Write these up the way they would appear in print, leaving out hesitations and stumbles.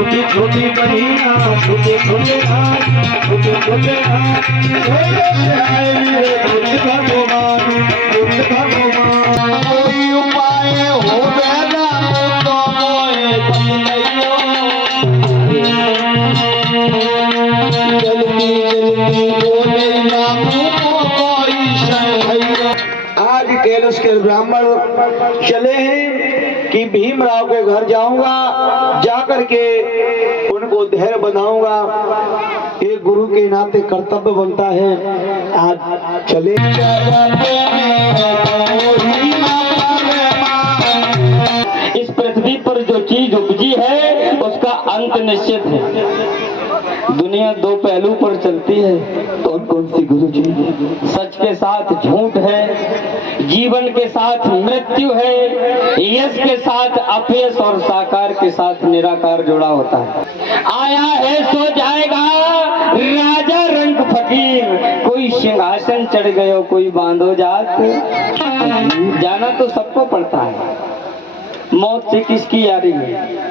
छोटी छोटी बनिया छोटे छोटे हाथ छोटे छोटे हाथ भगवान कोई उपाय हो बेला तो मोए बंदैयो जल्दी जल्दी बोले नामू कोई शंभैया। आज कैलाश के ब्राह्मण चले हैं कि भीमराव के घर जाऊंगा, जाकर के उनको धैर्य बनाऊंगा, एक गुरु के नाते कर्तव्य बनता है। आज चले इस पृथ्वी पर जो चीज उपजी है उसका अंत निश्चित है। दुनिया दो पहलू पर चलती है, तो कौन सी गुरु जी? सच के साथ झूठ है, जीवन के साथ मृत्यु है, यश के साथ अपयश और साकार के साथ निराकार जुड़ा होता है। आया है सो जाएगा, राजा रंग फकीर, कोई सिंहासन चढ़ गयो कोई बांधो जात। जाना तो सबको पड़ता है। मौत से किसकी यारी है?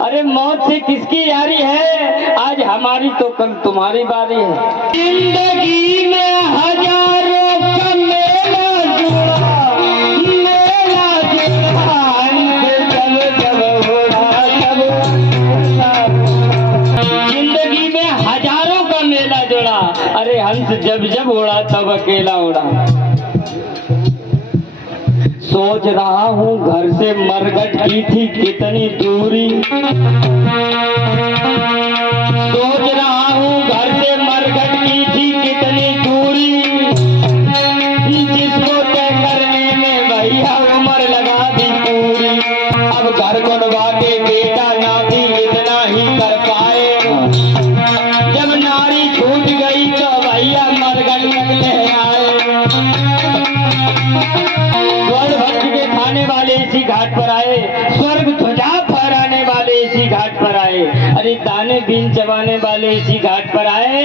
अरे मौत से किसकी यारी है? आज हमारी तो कल तुम्हारी बारी है। जिंदगी में हजारों का मेला जुड़ा, मेला जुड़ा, जिंदगी में हजारों का मेला जुड़ा, अरे हंस जब जब उड़ा तब अकेला उड़ा। सोच रहा हूँ घर से मरघट की थी कितनी दूरी, सोच रहा हूँ घर से मरघट की थी कितनी दूरी, जिसको तय करने में भैया उम्र लगा दी पूरी। अब घर बनवा के बेटा नाती इतना ही कर पाए, जब नारी छूट गई तो भैया मरघट तक ले आए। खाने वाले इसी घाट पर आए, स्वर्ग ध्वजा फहराने वाले इसी घाट पर आए, अरे दाने बीन चबाने वाले इसी घाट पर आए,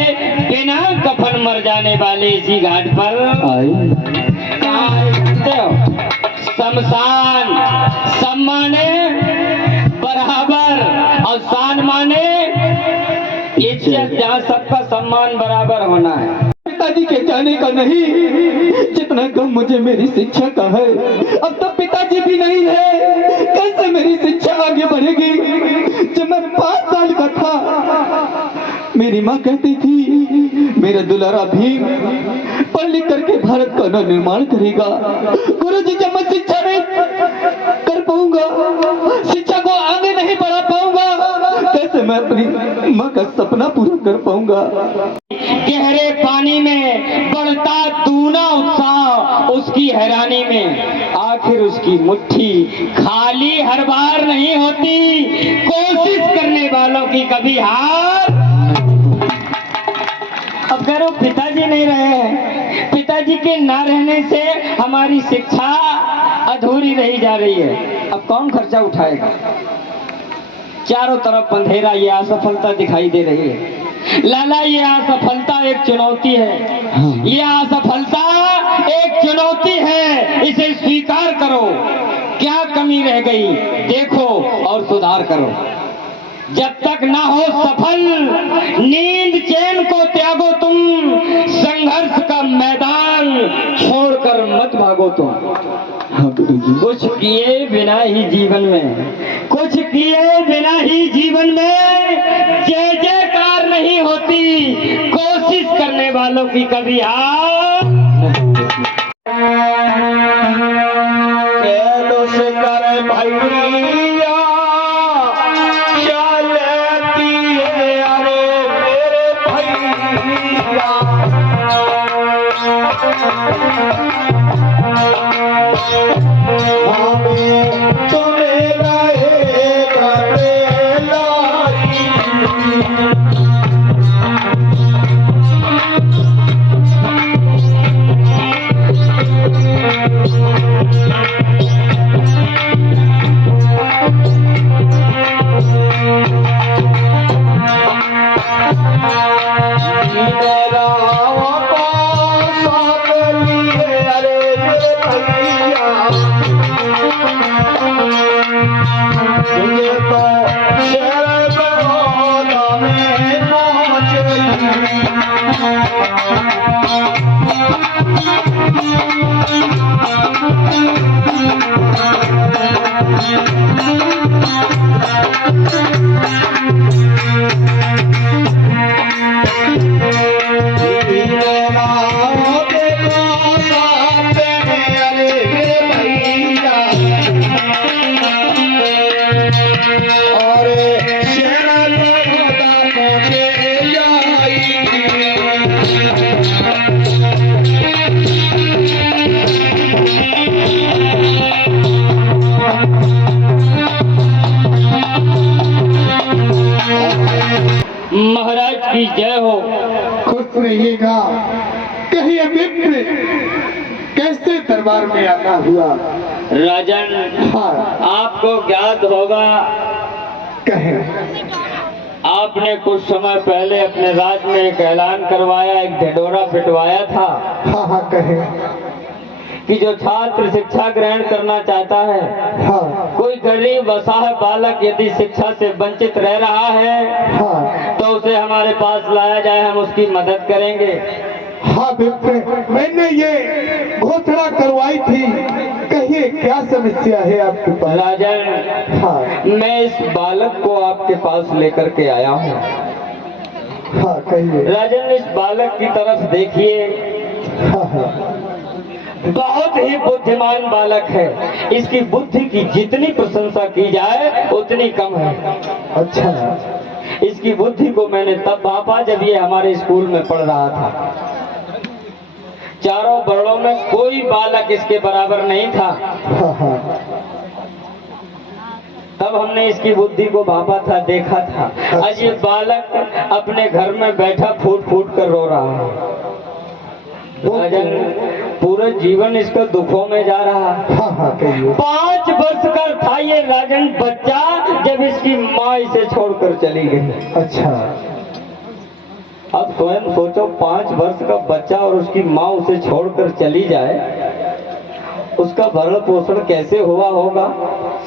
बिना कफन मर जाने वाले इसी घाट पर आए। शमशान सम माने बराबर और शान माने इज्जत, जहाँ सबका सम्मान बराबर होना है। पिताजी के जाने का नहीं जितना गम मुझे मेरी शिक्षा का है। अब तो पिताजी भी नहीं है, कैसे मेरी शिक्षा आगे बढ़ेगी? जब मैं 5 साल का था मेरी माँ कहती थी मेरा दुलारा भीम पढ़ लिख करके भारत का निर्माण करेगा। गुरुजी जब मैं शिक्षा नहीं कर पाऊंगा, शिक्षा को आगे नहीं बढ़ा पाऊंगा, कैसे मैं अपनी माँ का सपना पूरा कर पाऊंगा? गहरे पानी में बढ़ता दूना उत्साह, उसकी हैरानी में आखिर उसकी मुट्ठी खाली हर बार नहीं होती, कोशिश करने वालों की कभी हार। अब करो पिताजी नहीं रहे हैं, पिताजी के ना रहने से हमारी शिक्षा अधूरी रही जा रही है। अब कौन खर्चा उठाएगा? चारों तरफ अंधेरा, ये असफलता दिखाई दे रही है। लाला ये असफलता एक चुनौती है, ये असफलता एक चुनौती है, इसे स्वीकार करो। क्या कमी रह गई देखो और सुधार करो। जब तक ना हो सफल नींद चैन को त्यागो तुम, संघर्ष का मैदान छोड़कर मत भागो तुम। कुछ किए बिना ही जीवन में, कुछ किए बिना ही जीवन में जय जयकार नहीं होती, कोशिश करने वालों की कभी हार। कैलाश करे भैया चलती है, अरे मेरे भैया हमें तुम्हें रहेगा बेलारी। ये तो शहर महाराज की जय हो। खुश रहिएगा। कहिए मित्र, कैसे दरबार में आना हुआ? राजन, हाँ, आपको ज्ञात होगा कहें। आपने कुछ समय पहले अपने राज्य में एक ऐलान करवाया, एक ढिढोरा पिटवाया था हाँ हाँ, कहें। कि जो छात्र शिक्षा ग्रहण करना चाहता है, हाँ कोई गरीब असहाय बालक यदि शिक्षा से वंचित रह रहा है हाँ तो उसे हमारे पास लाया जाए, हम उसकी मदद करेंगे। हाँ मित्र, मैंने ये घोषणा करवाई थी। कहिए क्या समस्या है आपके पास? राजन, हाँ मैं इस बालक को आपके पास लेकर के आया हूँ। हाँ, कहिए। राजन, इस बालक की तरफ देखिए, हाँ हाँ बहुत ही बुद्धिमान बालक है। इसकी बुद्धि की जितनी प्रशंसा की जाए उतनी कम है। अच्छा, इसकी बुद्धि को मैंने तब भापा जब ये हमारे स्कूल में पढ़ रहा था। चारों वर्णों में कोई बालक इसके बराबर नहीं था। हाँ हाँ तब हमने इसकी बुद्धि को भापा था, देखा था। आज ये बालक अपने घर में बैठा फूट फूट कर रो रहा है। राजन, पूरा जीवन इसका दुखों में जा रहा है। हाँ हाँ, कहिए। 5 वर्ष का था ये राजन बच्चा जब इसकी माँ इसे छोड़कर चली गई। अच्छा, अब स्वयं सोचो, 5 वर्ष का बच्चा और उसकी माँ उसे छोड़कर चली जाए, उसका भरण पोषण कैसे हुआ होगा?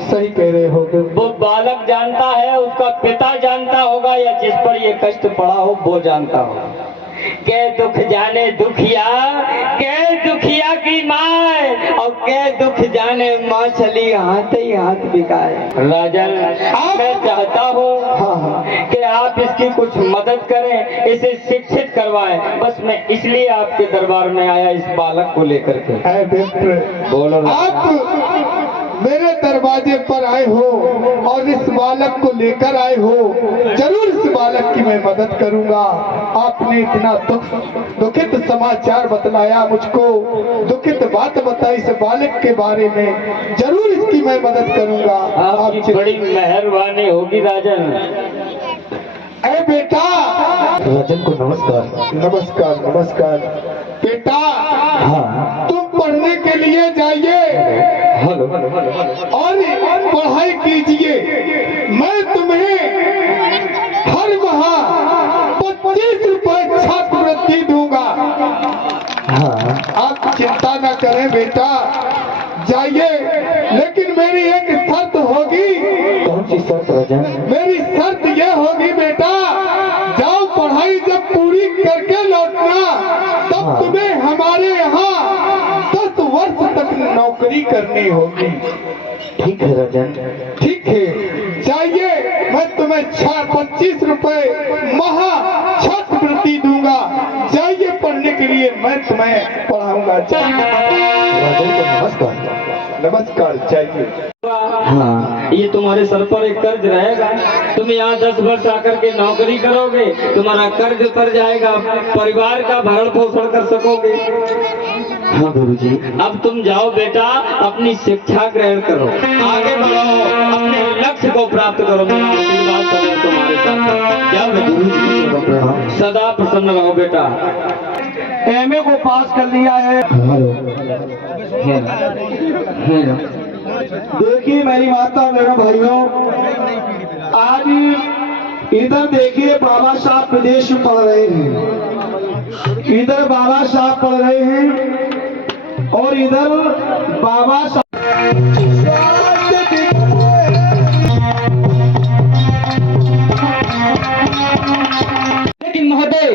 सही कह रहे हो। वो बालक जानता है, उसका पिता जानता होगा, या जिस पर ये कष्ट पड़ा हो वो जानता होगा। के दुख जाने दुखिया, के दुखिया की माँ, और के दुख जाने माँ चली हाथ ही हाथ बिकाए। राजन, मैं चाहता हूँ हाँ हाँ, कि आप इसकी कुछ मदद करें, इसे शिक्षित करवाएं। बस मैं इसलिए आपके दरबार में आया, इस बालक को लेकर के। ऐ मित्र, बोलो ना। आप मेरे दरवाजे पर आए हो और इस बालक को लेकर आए हो। जरूर इस बालक की मैं मदद करूंगा। आपने इतना दुखित समाचार बतलाया मुझको, दुखित बात बताई इस बालक के बारे में। जरूर इसकी मैं मदद करूंगा। आपकी बड़ी मेहरबानी होगी राजन। अरे बेटा। राजन को नमस्कार। नमस्कार नमस्कार। बेटा, हाँ, तुम पढ़ने के लिए जाइए हेलो। और पढ़ाई कीजिए। मैं तुम्हें हर माह 25 रुपए छात्रवृत्ति दूंगा। हाँ, आप चिंता न करें बेटा, जाइए। लेकिन मेरी एक शर्त होगी। कौन सी शर्त राजन? मेरी शर्त यह होगी बेटा, जाओ पढ़ाई जब पूरी करके लौटना, तब हाँ। तुम्हें हमारे यहाँ 10 वर्ष तक नौकरी करनी होगी। ठीक है राजन। ठीक है, जाइए। मैं तुम्हें 25 रुपए माह छात्रवृत्ति दूंगा। जाइए पढ़ने के लिए, मैं तुम्हें पढ़ाऊंगा। राजन को नमस्कार। नमस्कार, जाइए। हाँ, ये तुम्हारे सर पर एक कर्ज रहेगा। तुम यहाँ 10 वर्ष आकर के नौकरी करोगे, तुम्हारा कर्ज उतर जाएगा, परिवार का भरण पोषण कर सकोगे। हाँ गुरुजी। अब तुम जाओ बेटा, अपनी शिक्षा ग्रहण करो, आगे बढ़ो, अपने लक्ष्य को प्राप्त करो। मेरा आशीर्वाद सदा तुम्हारे साथ है। जाओ बेटा, प्रणाम। सदा प्रसन्न रहो बेटा। एमए को पास कर लिया है। हेलो। देखिए मेरी माता मेरे भाइयों, आज इधर देखिए बाबा साहब प्रदेश में पढ़ रहे हैं। इधर बाबा साहब पढ़ रहे हैं और इधर बाबा साहब। लेकिन महोदय,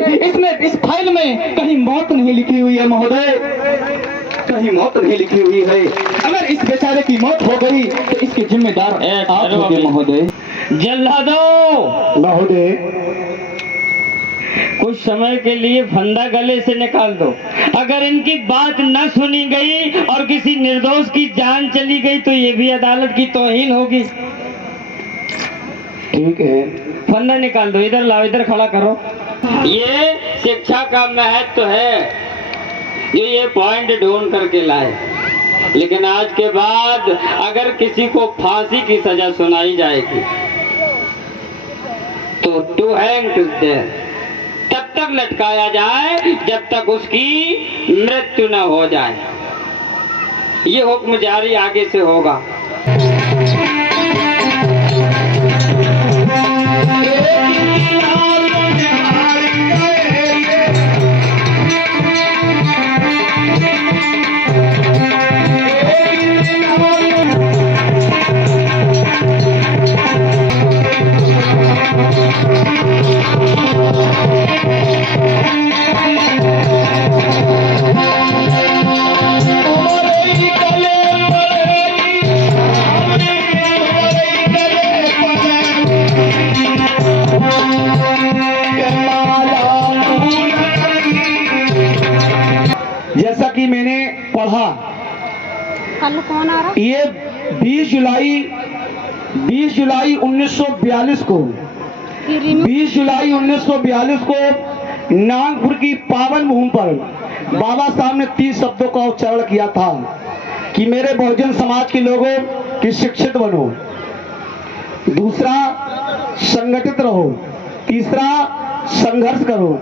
में कहीं मौत नहीं लिखी हुई है महोदय, कहीं मौत नहीं लिखी हुई है। अगर इस बेचारे की मौत हो गई तो इसके जिम्मेदार आप होंगे महोदय। जल्लादो, महोदय कुछ समय के लिए फंदा गले से निकाल दो। अगर इनकी बात न सुनी गई और किसी निर्दोष की जान चली गई तो ये भी अदालत की तौहीन होगी। ठीक है। फंदा निकाल दो, इधर लाओ, इधर खड़ा करो। ये शिक्षा का महत्व है, ये पॉइंट ढूंढ करके लाए। लेकिन आज के बाद अगर किसी को फांसी की सजा सुनाई जाएगी तो टू हैंग तब तक लटकाया जाए जब तक उसकी मृत्यु न हो जाए। ये हुक्म जारी आगे से होगा। जैसा कि मैंने पढ़ा, कौन आ रहा? ये 20 जुलाई 1942 को 20 जुलाई 1942 को नागपुर की पावन भूमि पर बाबा साहब ने 30 शब्दों का उच्चारण किया था कि मेरे बहुजन समाज के लोगों की शिक्षित बनो, दूसरा संगठित रहो, तीसरा संघर्ष करो।